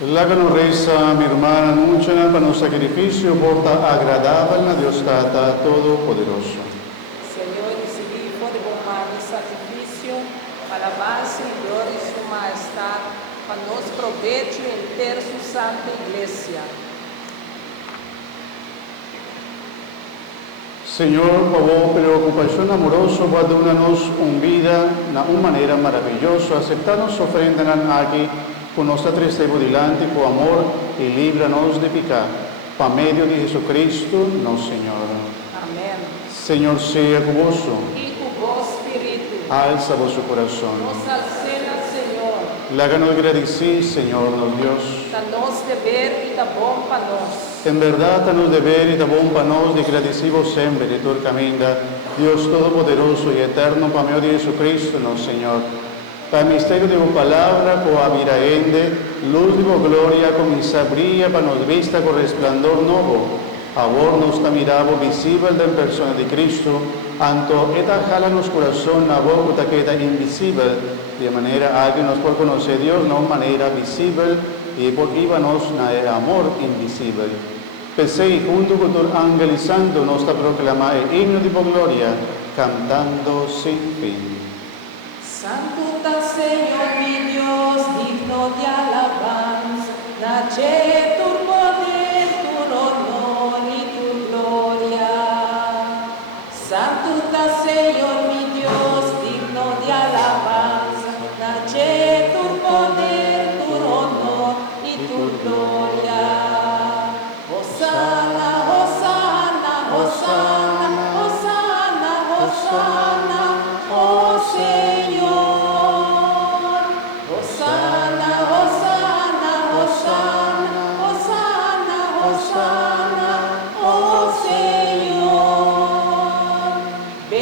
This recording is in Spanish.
La que nos reza mi hermana anuncia para un sacrificio porta agradable a Dios Tata Todopoderoso. Senhor, recebi de bom mar de sacrifício, alabança e glória e sua majestade, para nos provecho inteiro sua santa igreja. Señor, por vos preocupación amoroso, guarda-nos vida de una manera maravillosa, aceptanos ofrenda aquí con nuestra tristeza dilante, por amor, y líbranos de pecar. Por medio de Jesucristo, nuestro Señor. Amém. Señor, sea con vos, E com o vosso espírito, alza vuestro corazón. nos alcena, Senhor, Láganos agradecer, Señor, nos Dios. da nos dever e da bom para nós. En verdad, a nos deber y da bom para nos, de agradecimos siempre de tu caminda, Dios Todopoderoso y Eterno, para medio de Jesucristo, nuestro Señor. Para el misterio de tu palabra, con aviraende, luz de tu gloria, comienza a brillar para nos vista con resplandor nuevo. A vos nos está mirado visible de persona de Cristo, anto eta jala nos corazón a vos que queda invisible, de manera a que nos por conocer Dios no manera visible y por íbanos na amor invisible. Pensé junto con tu ángel y santo nos está proclamar el himno de tu gloria, cantando sin fin. Santo está Senhor, mi Dios, digno de alabanza, nace tu